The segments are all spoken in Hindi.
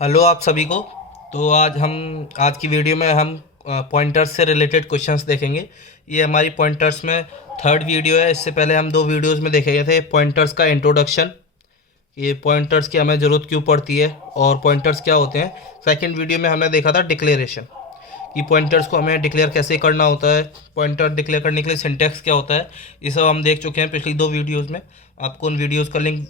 हेलो आप सभी को। तो आज की वीडियो में हम पॉइंटर्स से रिलेटेड क्वेश्चंस देखेंगे। ये हमारी पॉइंटर्स में थर्ड वीडियो है। इससे पहले हम दो वीडियोस में देखे गए थे पॉइंटर्स का इंट्रोडक्शन, ये पॉइंटर्स की हमें ज़रूरत क्यों पड़ती है और पॉइंटर्स क्या होते हैं। सेकंड वीडियो में हमने देखा था डिक्लेरेशन, कि पॉइंटर्स को हमें डिक्लेयर कैसे करना होता है, पॉइंटर डिक्लेयर करने के लिए सिंटैक्स क्या होता है। ये सब हम देख चुके हैं पिछली दो वीडियोस में। आपको उन वीडियोस का लिंक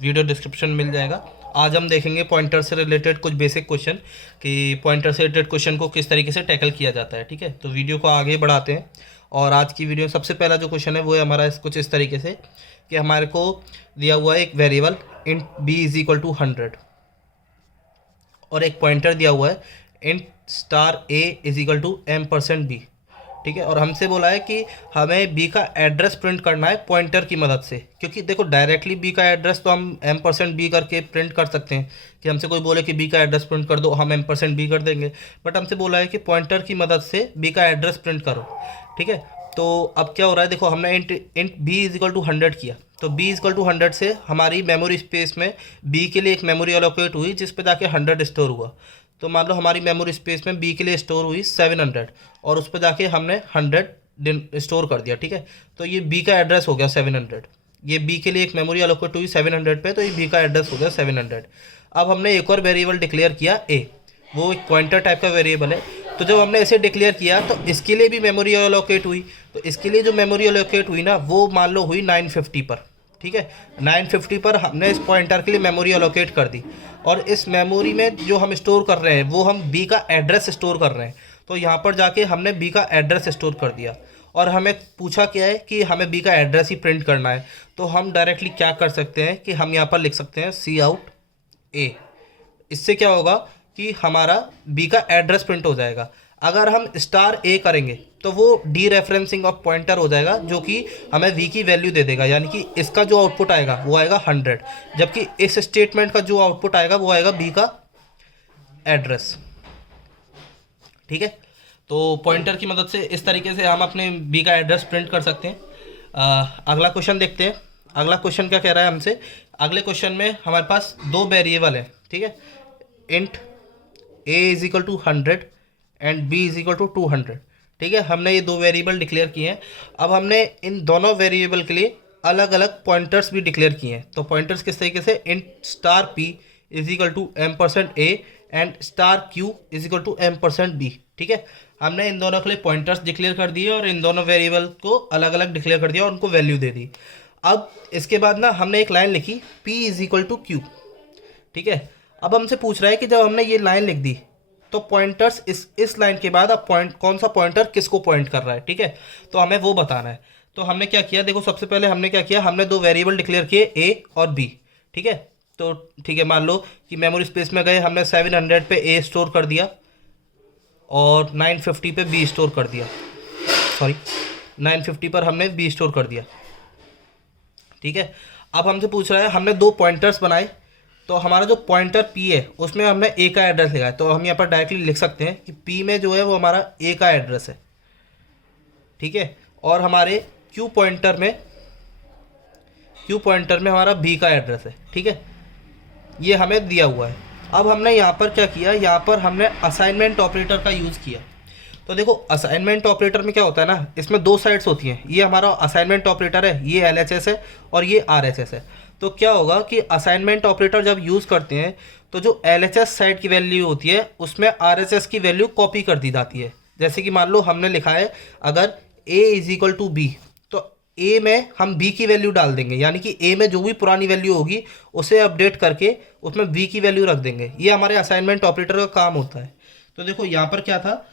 वीडियो डिस्क्रिप्शन में मिल जाएगा। आज हम देखेंगे पॉइंटर से रिलेटेड कुछ बेसिक क्वेश्चन, कि पॉइंटर से रिलेटेड क्वेश्चन को किस तरीके से टैकल किया जाता है। ठीक है, तो वीडियो को आगे बढ़ाते हैं। और आज की वीडियो में सबसे पहला जो क्वेश्चन है वो है हमारा कुछ इस तरीके से, कि हमारे को दिया हुआ है एक variable int B is equal to 100 और एक पॉइंटर दिया हुआ है int star A is equal to m%b। ठीक है, और हमसे बोला है कि हमें बी का एड्रेस प्रिंट करना है पॉइंटर की मदद से, क्योंकि देखो डायरेक्टली बी का एड्रेस तो हम m%b करके प्रिंट कर सकते हैं, कि हमसे कोई बोले कि बी का एड्रेस प्रिंट कर दो, हम m%b कर देंगे। बट हमसे बोला है कि पॉइंटर की मदद से बी का एड्रेस प्रिंट करो। ठीक है, तो अब क्या हो रहा है, देखो हमने int int B is equal to 100 किया, तो बी इज इक्वल टू 100 से हमारी मेमोरी स्पेस में बी के लिए एक मेमोरी अलोकेट हुई जिस पे जाके 100 स्टोर हुआ। तो मान लो हमारी मेमोरी स्पेस में बी के लिए स्टोर हुई 700 और उस पर जाके हमने 100 स्टोर कर दिया। ठीक है, तो ये बी का एड्रेस हो गया 700। ये बी के लिए एक मेमोरी अलोकेट हुई 700 पे, तो ये बी का एड्रेस हो गया 700। अब हमने एक और वेरिएबल डिक्लेयर किया ए, वो एक पॉइंटर टाइप का वेरिएबल है। तो जब हमने इसे डिक्लेयर किया तो इसके लिए भी मेमोरी अलोकेट हुई, तो इसके लिए जो मेमोरी अलोकेट हुई ना वो मान लो हुई 950 पर। ठीक है, 950 पर हमने इस पॉइंटर के लिए मेमोरी अलोकेट कर दी, और इस मेमोरी में जो हम स्टोर कर रहे हैं वो हम बी का एड्रेस स्टोर कर रहे हैं। तो यहाँ पर जाके हमने बी का एड्रेस स्टोर कर दिया, और हमें पूछा क्या है कि हमें बी का एड्रेस ही प्रिंट करना है। तो हम डायरेक्टली क्या कर सकते हैं कि हम यहाँ पर लिख सकते हैं सी आउट ए। इससे क्या होगा कि हमारा बी का एड्रेस प्रिंट हो जाएगा। अगर हम स्टार ए करेंगे तो वो डी रेफरेंसिंग ऑफ पॉइंटर हो जाएगा, जो कि हमें वी की वैल्यू दे देगा, यानी कि इसका जो आउटपुट आएगा वो आएगा 100, जबकि इस स्टेटमेंट का जो आउटपुट आएगा वो आएगा बी का एड्रेस। ठीक है, तो पॉइंटर की मदद से इस तरीके से हम अपने बी का एड्रेस प्रिंट कर सकते हैं। अगला क्वेश्चन देखते हैं। अगला क्वेश्चन क्या कह रहा है हमसे। अगले क्वेश्चन में हमारे पास दो वेरिएबल है। ठीक है, int A is equal to 100 and B is equal to 200। ठीक है, हमने ये दो वेरिएबल डिक्लेयर किए हैं। अब हमने इन दोनों वेरिएबल के लिए अलग अलग पॉइंटर्स भी डिक्लेयर किए हैं। तो पॉइंटर्स किस तरीके से, int star P is equal to m%a and star Q is equal to m%b। ठीक है, हमने इन दोनों के लिए पॉइंटर्स डिक्लेयर कर दिए और इन दोनों वेरिएबल को अलग अलग डिक्लेयर कर दिया और उनको वैल्यू दे दी। अब इसके बाद ना हमने एक लाइन लिखी p is equal to Q. ठीक है, अब हमसे पूछ रहा है कि जब हमने ये लाइन लिख दी तो पॉइंटर्स इस लाइन के बाद अब पॉइंट कौन सा पॉइंटर किसको पॉइंट कर रहा है। ठीक है, तो हमें वो बताना है। तो हमने क्या किया, देखो सबसे पहले हमने क्या किया, हमने दो वेरिएबल डिक्लेयर किए ए और बी। ठीक है, तो ठीक है, मान लो कि मेमोरी स्पेस में गए, हमने 700 पे ए स्टोर कर दिया और 950 पे बी स्टोर कर दिया। सॉरी, 950 पर हमने बी स्टोर कर दिया। ठीक है, अब हमसे पूछ रहा है, हमने दो पॉइंटर्स बनाए, तो हमारा जो पॉइंटर p है उसमें हमने a का एड्रेस लिखा है। तो हम यहाँ पर डायरेक्टली लिख सकते हैं कि p में जो है वो हमारा a का एड्रेस है। ठीक है, और हमारे q पॉइंटर में हमारा b का एड्रेस है। ठीक है, ये हमें दिया हुआ है। अब हमने यहाँ पर क्या किया, यहाँ पर हमने असाइनमेंट ऑपरेटर का यूज़ किया। तो देखो असाइनमेंट ऑपरेटर में क्या होता है ना, इसमें दो साइड्स होती हैं। ये हमारा असाइनमेंट ऑपरेटर है, ये LHS है और ये RHS है। तो क्या होगा कि असाइनमेंट ऑपरेटर जब यूज़ करते हैं तो जो LHS साइड की वैल्यू होती है उसमें RHS की वैल्यू कॉपी कर दी जाती है। जैसे कि मान लो हमने लिखा है अगर a is equal to B, तो a में हम b की वैल्यू डाल देंगे, यानी कि a में जो भी पुरानी वैल्यू होगी उसे अपडेट करके उसमें b की वैल्यू रख देंगे। ये हमारे असाइनमेंट ऑपरेटर का काम होता है। तो देखो यहाँ पर क्या था,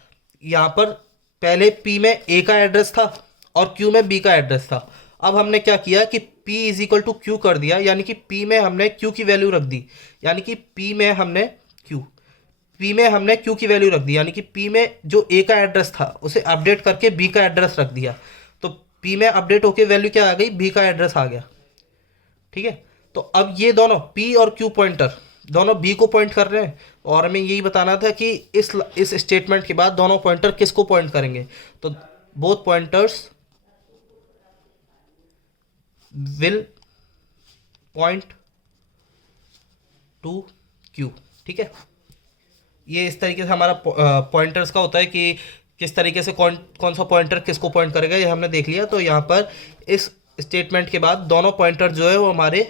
यहाँ पर पहले p में a का एड्रेस था और q में b का एड्रेस था। अब हमने क्या किया कि p is equal to Q कर दिया, यानी कि p में हमने q की वैल्यू रख दी, यानी कि p में हमने q की वैल्यू रख दी, यानी कि p में जो a का एड्रेस था उसे अपडेट करके b का एड्रेस रख दिया। तो p में अपडेट होके वैल्यू क्या आ गई, b का एड्रेस आ गया। ठीक है, तो अब ये दोनों p और q पॉइंटर दोनों b को पॉइंट कर रहे हैं, और हमें यही बताना था कि इस स्टेटमेंट के बाद दोनों पॉइंटर किसको पॉइंट करेंगे। तो both pointers will point to q। ठीक है। ये इस तरीके से हमारा पॉइंटर्स का होता है कि किस तरीके से कौन कौन सा पॉइंटर किसको पॉइंट करेगा, ये हमने देख लिया। तो यहाँ पर इस स्टेटमेंट के बाद दोनों पॉइंटर जो है वो हमारे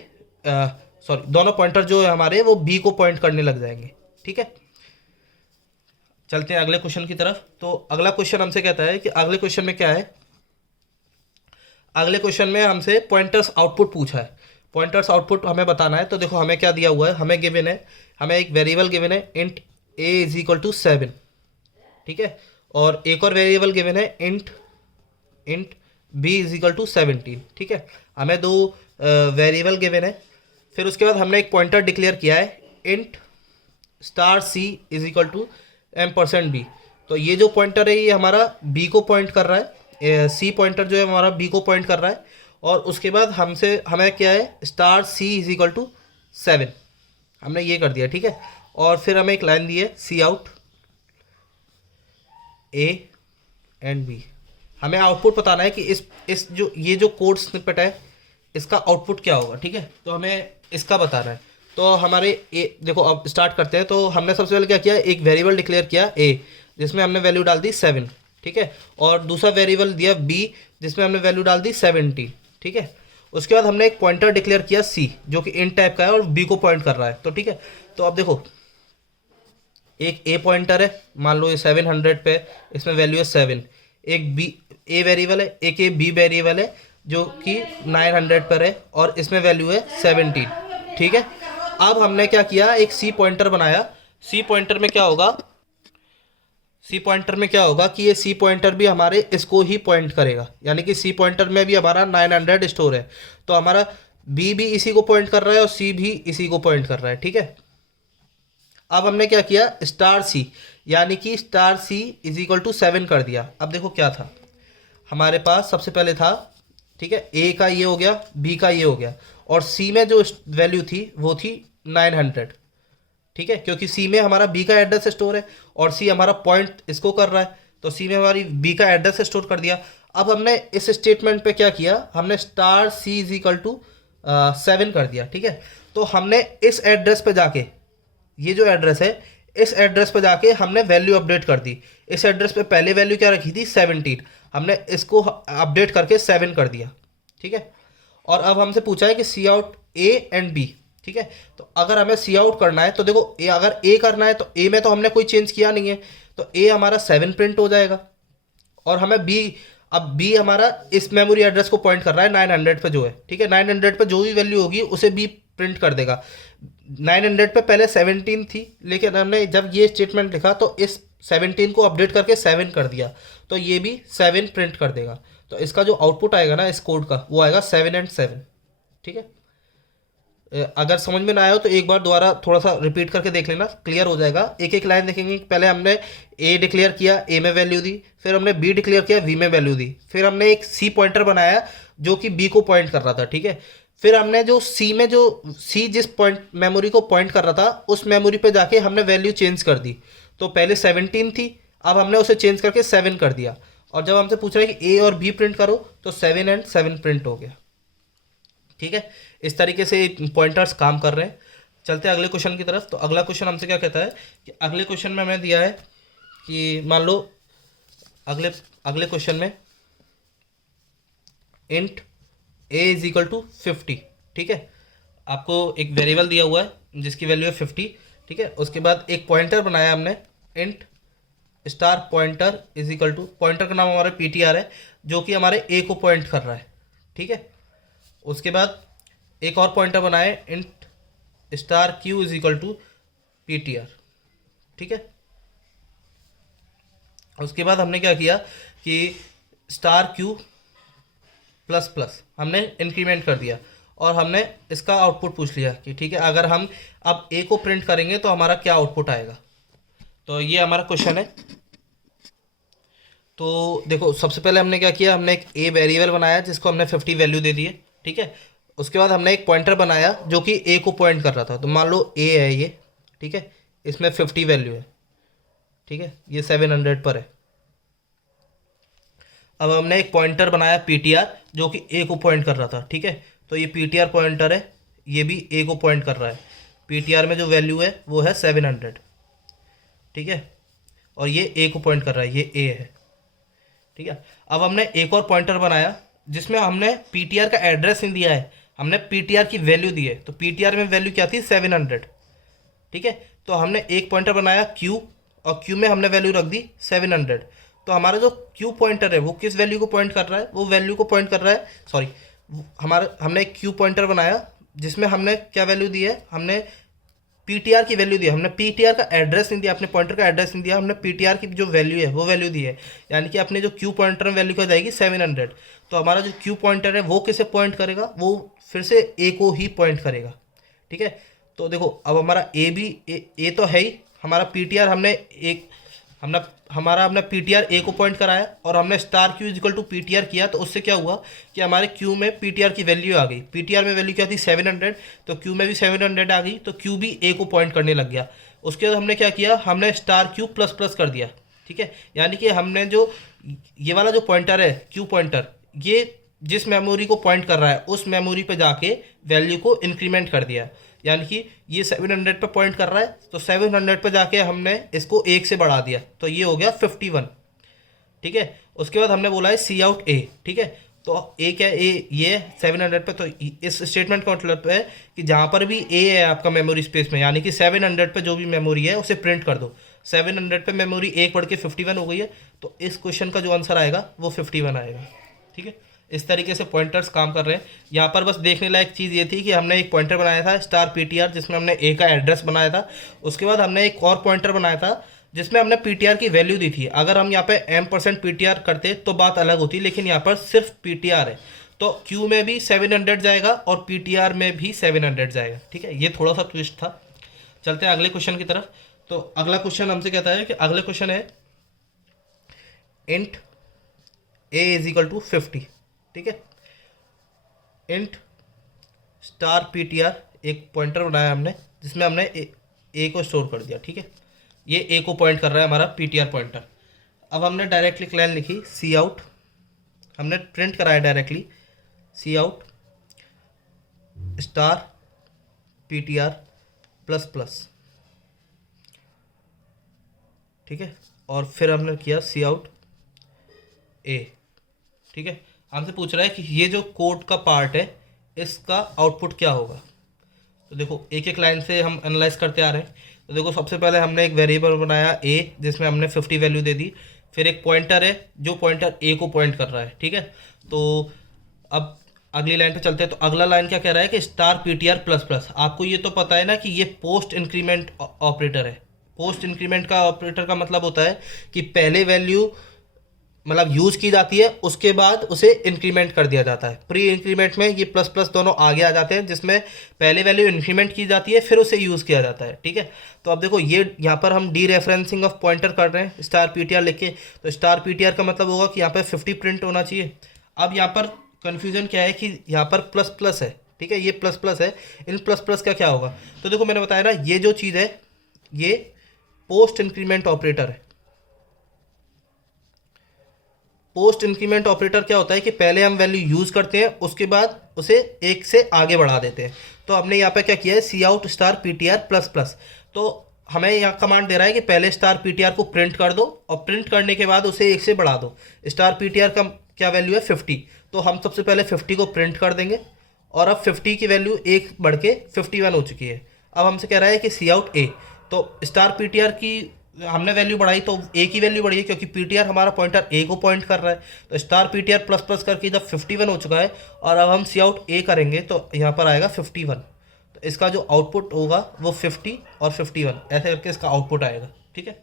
दोनों पॉइंटर जो है हमारे वो बी को पॉइंट करने लग जाएंगे। ठीक है, चलते हैं अगले क्वेश्चन की तरफ। तो अगला क्वेश्चन हमसे कहता है कि अगले क्वेश्चन में क्या है, अगले क्वेश्चन में हमसे पॉइंटर्स आउटपुट पूछा है। पॉइंटर्स आउटपुट हमें बताना है। तो देखो हमें क्या दिया हुआ है, हमें गिवन है, हमें एक वेरिएबल गिवन है int A is equal to 7। ठीक है, और एक और वेरिएबल गिवन है int B is equal to 17। ठीक है, हमें दो वेरिएबल गिवन है। फिर उसके बाद हमने एक पॉइंटर डिक्लेयर किया है int star C is equal to m%b। तो ये जो पॉइंटर है ये हमारा b को पॉइंट कर रहा है, सी पॉइंटर जो है हमारा b को पॉइंट कर रहा है। और उसके बाद हमें क्या है, star c is equal to 7, हमने ये कर दिया। ठीक है, और फिर हमें एक लाइन दी है C out a and b। हमें आउटपुट बताना है कि इस जो ये जो कोड स्निपेट है इसका आउटपुट क्या होगा। ठीक है, तो हमें इसका बताना है। तो हमारे देखो अब स्टार्ट करते हैं। तो हमने सबसे पहले क्या किया, एक वेरिएबल डिक्लेयर किया a जिसमें हमने वैल्यू डाल दी 7। ठीक है, और दूसरा वेरिएबल दिया b जिसमें हमने वैल्यू डाल दी 17। ठीक है, उसके बाद हमने एक पॉइंटर डिक्लेयर किया c जो कि इंट टाइप का है और b को पॉइंट कर रहा है। तो ठीक है, तो अब देखो एक a पॉइंटर है, मान लो ये 700 पे, इसमें वैल्यू है 7। एक b a वेरिएबल है, एक a b वेरिएबल है जो कि 900 पर है और इसमें वैल्यू है 17। ठीक है, अब हमने क्या किया, एक सी पॉइंटर बनाया। सी पॉइंटर में क्या होगा, सी पॉइंटर में क्या होगा कि ये सी पॉइंटर भी हमारे इसको ही पॉइंट करेगा, यानी कि सी पॉइंटर में भी हमारा 900 स्टोर है। तो हमारा बी भी इसी को पॉइंट कर रहा है और सी भी इसी को पॉइंट कर रहा है। ठीक है, अब हमने क्या किया, स्टार सी यानी कि star C is equal to 7 कर दिया। अब देखो क्या था हमारे पास, सबसे पहले था, ठीक है, ए का ये हो गया, बी का ये हो गया, और सी में जो वैल्यू थी वो थी 900। ठीक है, क्योंकि सी में हमारा बी का एड्रेस स्टोर है और सी हमारा पॉइंट इसको कर रहा है, तो सी में हमारी बी का एड्रेस स्टोर कर दिया। अब हमने इस स्टेटमेंट पे क्या किया, हमने star C is equal to 7 कर दिया। ठीक है, तो हमने इस एड्रेस पे जाके, ये जो एड्रेस है इस एड्रेस पे जाके हमने वैल्यू अपडेट कर दी। इस एड्रेस पे पहले वैल्यू क्या रखी थी 17, हमने इसको अपडेट करके 7 कर दिया। ठीक है, और अब हमसे पूछा है कि सी आउट ए एंड बी। ठीक है, तो अगर हमें सी आउट करना है तो देखो अगर ए करना है तो ए में तो हमने कोई चेंज किया नहीं है, तो ए हमारा 7 प्रिंट हो जाएगा। और हमें बी, अब बी हमारा इस मेमोरी एड्रेस को पॉइंट कर रहा है 900 पे जो है। ठीक है, 900 पे जो भी वैल्यू होगी उसे बी प्रिंट कर देगा। 900 पे पहले 17 थी, लेकिन हमने जब ये स्टेटमेंट लिखा तो इस 17 को अपडेट करके 7 कर दिया, तो ये भी 7 प्रिंट कर देगा। तो इसका जो आउटपुट आएगा ना इस कोड का, वो आएगा 7 एंड 7। ठीक है, अगर समझ में ना आया हो तो एक बार दोबारा थोड़ा सा रिपीट करके देख लेना, क्लियर हो जाएगा। एक एक लाइन देखेंगे, पहले हमने ए डिक्लेयर किया, ए में वैल्यू दी, फिर हमने बी डिक्लेयर किया, बी में वैल्यू दी, फिर हमने एक सी पॉइंटर बनाया जो कि बी को पॉइंट कर रहा था। ठीक है, फिर हमने जो सी जिस पॉइंट मेमोरी को पॉइंट कर रहा था उस मेमोरी पे जाके हमने वैल्यू चेंज कर दी। तो पहले 17 थी, अब हमने उसे चेंज करके 7 कर दिया। और जब हमसे पूछ रहा है कि ए और बी प्रिंट करो तो 7 एंड 7 प्रिंट हो गया। ठीक है, इस तरीके से पॉइंटर्स काम कर रहे हैं। चलते हैं अगले क्वेश्चन की तरफ। तो अगला क्वेश्चन हमसे क्या कहता है कि अगले क्वेश्चन में हमें दिया है कि मान लो अगले क्वेश्चन में int A is equal to 50। ठीक है, आपको एक वेरिएबल दिया हुआ है जिसकी वैल्यू है 50। ठीक है, उसके बाद एक पॉइंटर बनाया हमने int star pointer is equal to, pointer का नाम हमारा पीटीआर है जो कि हमारे ए को पॉइंट कर रहा है। ठीक है, उसके बाद एक और पॉइंटर बनाए int star Q is equal to PTR. ठीक है, उसके बाद हमने क्या किया कि स्टार क्यू प्लस प्लस हमने इंक्रीमेंट कर दिया और हमने इसका आउटपुट पूछ लिया कि ठीक है अगर हम अब ए को प्रिंट करेंगे तो हमारा क्या आउटपुट आएगा। तो ये हमारा क्वेश्चन है। तो देखो सबसे पहले हमने क्या किया, हमने एक ए वेरिएबल बनाया जिसको हमने 50 वैल्यू दे दी है। ठीक है, उसके बाद हमने एक पॉइंटर बनाया जो कि ए को पॉइंट कर रहा था। तो मान लो ए है ये, ठीक है, इसमें 50 वैल्यू है। ठीक है, ये 700 पर है। अब हमने एक पॉइंटर बनाया पीटीआर जो कि ए को पॉइंट कर रहा था। ठीक है, तो ये पीटीआर पॉइंटर है, ये भी ए को पॉइंट कर रहा है। पीटीआर में जो वैल्यू है वो है 700, ठीक है, और ये ए को पॉइंट कर रहा है, ये ए है, ठीक है। अब हमने एक और पॉइंटर बनाया जिसमें हमने पीटीआर का एड्रेस नहीं दिया है, हमने पीटीआर की वैल्यू दी है। तो पीटीआर में वैल्यू क्या थी, 700, ठीक है। तो हमने एक पॉइंटर बनाया क्यू, और क्यू में हमने वैल्यू रख दी 700। तो हमारा जो क्यू पॉइंटर है वो किस वैल्यू को पॉइंट कर रहा है, वो वैल्यू को पॉइंट कर रहा है, सॉरी, हमारा हमने एक क्यू पॉइंटर बनाया जिसमें हमने क्या वैल्यू दी है, हमने पीटीआर की वैल्यू दी है। हमने पीटीआर का एड्रेस नहीं दिया, अपने पॉइंटर का एड्रेस नहीं दिया, हमने पीटीआर की जो वैल्यू है वो वैल्यू दी है। यानी कि अपने जो क्यू पॉइंटर में वैल्यू क्या जाएगी, 700। तो हमारा जो क्यू पॉइंटर है वो किसे पॉइंट करेगा, वो फिर से ए को ही पॉइंट करेगा, ठीक है। तो देखो अब हमारा ए भी ए तो है ही, हमारा पीटीआर हमने एक हमने पीटीआर ए को पॉइंट कराया और हमने star Q is equal to PTR किया। तो उससे क्या हुआ कि हमारे क्यू में पीटीआर की वैल्यू आ गई। पीटीआर में वैल्यू क्या थी, 700, तो क्यू में भी 700 आ गई, तो क्यू भी ए को पॉइंट करने लग गया। उसके बाद हमने क्या किया, हमने स्टार क्यू प्लस प्लस कर दिया, ठीक है। यानी कि हमने जो ये वाला जो पॉइंटर है क्यू पॉइंटर, ये जिस मेमोरी को पॉइंट कर रहा है उस मेमोरी पे जाके वैल्यू को इंक्रीमेंट कर दिया। यानी कि ये 700 पे पॉइंट कर रहा है, तो 700 पे जाके हमने इसको 1 से बढ़ा दिया, तो ये हो गया 51, ठीक है। उसके बाद हमने बोला है सी आउट ए, ठीक है। तो ए क्या है, ए ये 700 पे, तो इस स्टेटमेंट का मतलब है कि जहाँ पर भी ए है आपका मेमोरी स्पेस में, यानी कि 700 पे जो भी मेमोरी है उसे प्रिंट कर दो। 700 पे मेमोरी एक बढ़ के 51 हो गई है, तो इस क्वेश्चन का जो आंसर आएगा वो 51 आएगा, ठीक है। इस तरीके से पॉइंटर्स काम कर रहे हैं। यहाँ पर बस देखने लायक चीज़ ये थी कि हमने एक पॉइंटर बनाया था स्टार पीटीआर, जिसमें हमने ए का एड्रेस बनाया था। उसके बाद हमने एक और पॉइंटर बनाया था जिसमें हमने पीटीआर की वैल्यू दी थी। अगर हम यहाँ पे m% पीटीआर करते तो बात अलग होती, लेकिन यहाँ पर सिर्फ पीटीआर है, तो क्यू में भी 700 जाएगा और पीटीआर में भी 700 जाएगा, ठीक है। ये थोड़ा सा ट्विस्ट था। चलते हैं अगले क्वेश्चन की तरफ। तो अगला क्वेश्चन हमसे कहता है कि अगले क्वेश्चन है int A is equal to 50, ठीक है। इंट स्टार पीटीआर, एक पॉइंटर बनाया हमने जिसमें हमने ए को स्टोर कर दिया, ठीक है। ये ए को पॉइंट कर रहा है हमारा पीटीआर पॉइंटर। अब हमने डायरेक्टली लाइन लिखी सी आउट, हमने प्रिंट कराया directly C out star PTR plus plus, ठीक है। और फिर हमने किया सी आउट ए, ठीक है। हमसे पूछ रहा है कि ये जो कोड का पार्ट है इसका आउटपुट क्या होगा। तो देखो एक एक लाइन से हम एनालाइज करते आ रहे हैं। तो देखो सबसे पहले हमने एक वेरिएबल बनाया ए जिसमें हमने 50 वैल्यू दे दी। फिर एक पॉइंटर है जो पॉइंटर ए को पॉइंट कर रहा है, ठीक है। तो अब अगली लाइन पे चलते हैं। तो अगला लाइन क्या कह रहा है कि स्टार पीटीआर प्लस प्लस। आपको ये तो पता है ना कि ये पोस्ट इंक्रीमेंट ऑपरेटर है। पोस्ट इंक्रीमेंट का ऑपरेटर का मतलब होता है कि पहले वैल्यू मतलब यूज़ की जाती है, उसके बाद उसे इंक्रीमेंट कर दिया जाता है। प्री इंक्रीमेंट में ये प्लस प्लस दोनों आगे आ जाते हैं, जिसमें पहले वैल्यू इंक्रीमेंट की जाती है फिर उसे यूज़ किया जाता है, ठीक है। तो अब देखो ये यहाँ पर हम डी रेफरेंसिंग ऑफ पॉइंटर कर रहे हैं स्टार पीटीआर लिख के। तो स्टार पीटीआर का मतलब होगा कि यहाँ पर 50 प्रिंट होना चाहिए। अब यहाँ पर कन्फ्यूजन क्या है कि यहाँ पर प्लस प्लस है, ठीक है, ये प्लस प्लस है। इन प्लस प्लस का क्या होगा, तो देखो मैंने बताया ना ये जो चीज़ है ये पोस्ट इंक्रीमेंट ऑपरेटर है। पोस्ट इंक्रीमेंट ऑपरेटर क्या होता है कि पहले हम वैल्यू यूज़ करते हैं उसके बाद उसे एक से आगे बढ़ा देते हैं। तो हमने यहाँ पे क्या किया है C out star PTR plus plus. तो हमें यहाँ कमांड दे रहा है कि पहले स्टार पीटीआर को प्रिंट कर दो और प्रिंट करने के बाद उसे एक से बढ़ा दो। स्टार पीटीआर का क्या वैल्यू है 50, तो हम सबसे पहले 50 को प्रिंट कर देंगे और अब 50 की वैल्यू एक बढ़ के 51 हो चुकी है। अब हमसे कह रहा है कि सी आउट ए। तो स्टार पीटीआर की हमने वैल्यू बढ़ाई तो ए की वैल्यू बढ़ी है क्योंकि पीटीआर हमारा पॉइंटर ए को पॉइंट कर रहा है। तो स्टार पीटीआर प्लस प्लस करके जब 51 हो चुका है और अब हम सी आउट ए करेंगे तो यहाँ पर आएगा 51। तो इसका जो आउटपुट होगा वो 50 और 51 ऐसे करके इसका आउटपुट आएगा, ठीक है।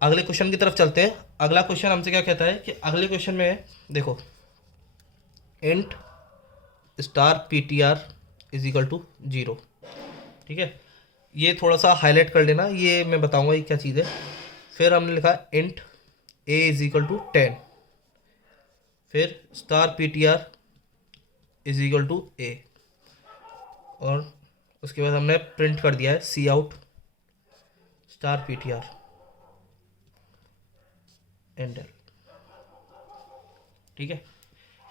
अगले क्वेश्चन की तरफ चलते हैं। अगला क्वेश्चन हमसे क्या कहता है कि अगले क्वेश्चन में देखो int star PTR is equal to 0, ठीक है। ये थोड़ा सा हाईलाइट कर लेना, ये मैं बताऊंगा ये क्या चीज़ है। फिर हमने लिखा int A is equal to 10, फिर star PTR is equal to A, और उसके बाद हमने प्रिंट कर दिया है C out star PTR end L, ठीक है।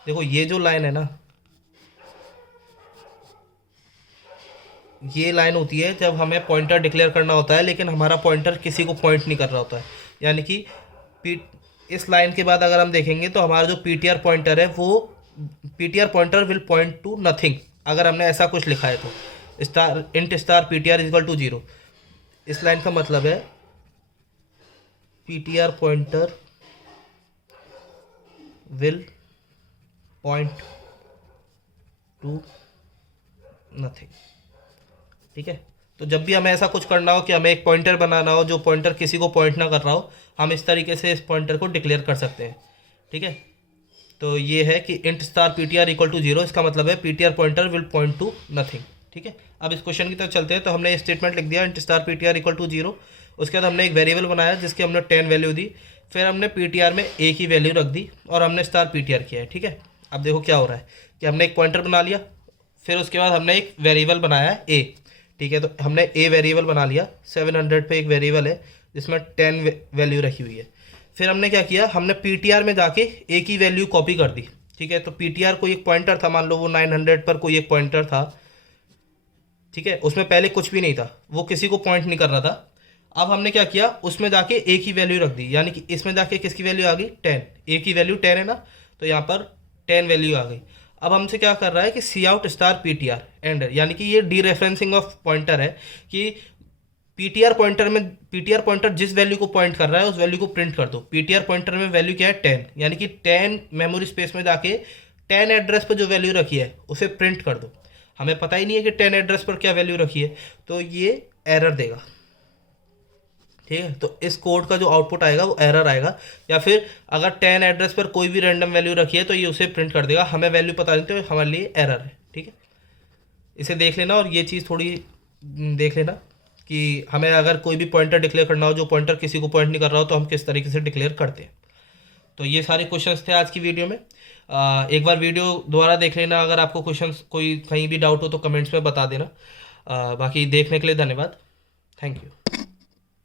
देखो ये जो लाइन है ना ये लाइन होती है जब हमें पॉइंटर डिक्लेयर करना होता है लेकिन हमारा पॉइंटर किसी को पॉइंट नहीं कर रहा होता है, यानी कि पी इस लाइन के बाद अगर हम देखेंगे तो हमारा जो पीटीआर पॉइंटर है वो PTR pointer will point to nothing, अगर हमने ऐसा कुछ लिखा है तो star int star PTR is equal to 0। इस लाइन का मतलब है PTR pointer will point to nothing. ठीक है, तो जब भी हमें ऐसा कुछ करना हो कि हमें एक पॉइंटर बनाना हो जो पॉइंटर किसी को पॉइंट ना कर रहा हो, हम इस तरीके से इस पॉइंटर को डिक्लेयर कर सकते हैं। ठीक है, तो ये है कि int star PTR equal to 0, इसका मतलब है PTR pointer will point to nothing. ठीक है, अब इस क्वेश्चन की तरफ चलते हैं। तो हमने ये स्टेटमेंट लिख दिया int star PTR equal to 0। उसके बाद हमने एक वेरिएबल बनाया जिसकी हमने 10 वैल्यू दी, फिर हमने पीटीआर में ए की वैल्यू रख दी और हमने स्टार पीटीआर किया है। ठीक है, अब देखो क्या हो रहा है कि हमने एक पॉइंटर बना लिया, फिर उसके बाद हमने एक वेरिएबल बनाया है ए। ठीक है, तो हमने ए वेरिएबल बना लिया, 700 पे एक वेरिएबल है जिसमें 10 वैल्यू रखी हुई है। फिर हमने क्या किया, हमने पीटीआर में जाके ए की वैल्यू कॉपी कर दी। ठीक है, तो पीटीआर कोई एक पॉइंटर था, मान लो वो 900 पर कोई एक पॉइंटर था। ठीक है, उसमें पहले कुछ भी नहीं था, वो किसी को पॉइंट नहीं कर रहा था। अब हमने क्या किया, उसमें जाके ए की वैल्यू रख दी, यानी कि इसमें जाके किसकी वैल्यू आ गई, 10। ए की वैल्यू 10 है ना, तो यहाँ पर 10 वैल्यू आ गई। अब हमसे क्या कर रहा है कि सी आउट स्टार पीटीआर एंडर, यानी कि ये डी रेफरेंसिंग ऑफ पॉइंटर है कि पीटीआर पॉइंटर में पीटीआर पॉइंटर जिस वैल्यू को पॉइंट कर रहा है उस वैल्यू को प्रिंट कर दो। पीटीआर पॉइंटर में वैल्यू क्या है, 10, यानी कि 10 मेमोरी स्पेस में जाके 10 एड्रेस पर जो वैल्यू रखी है उसे प्रिंट कर दो। हमें पता ही नहीं है कि 10 एड्रेस पर क्या वैल्यू रखी है, तो ये एरर देगा। ठीक है, तो इस कोड का जो आउटपुट आएगा वो एरर आएगा, या फिर अगर 10 एड्रेस पर कोई भी रैंडम वैल्यू रखी है तो ये उसे प्रिंट कर देगा। हमें वैल्यू पता नहीं तो हमारे लिए एरर है। ठीक है, इसे देख लेना और ये चीज़ थोड़ी देख लेना कि हमें अगर कोई भी पॉइंटर डिक्लेयर करना हो जो पॉइंटर किसी को पॉइंट नहीं कर रहा हो तो हम किस तरीके से डिक्लेयर करते हैं। तो ये सारे क्वेश्चंस थे आज की वीडियो में। एक बार वीडियो दोबारा देख लेना, अगर आपको क्वेश्चंस कोई कहीं भी डाउट हो तो कमेंट्स में बता देना। बाकी देखने के लिए धन्यवाद, थैंक यू।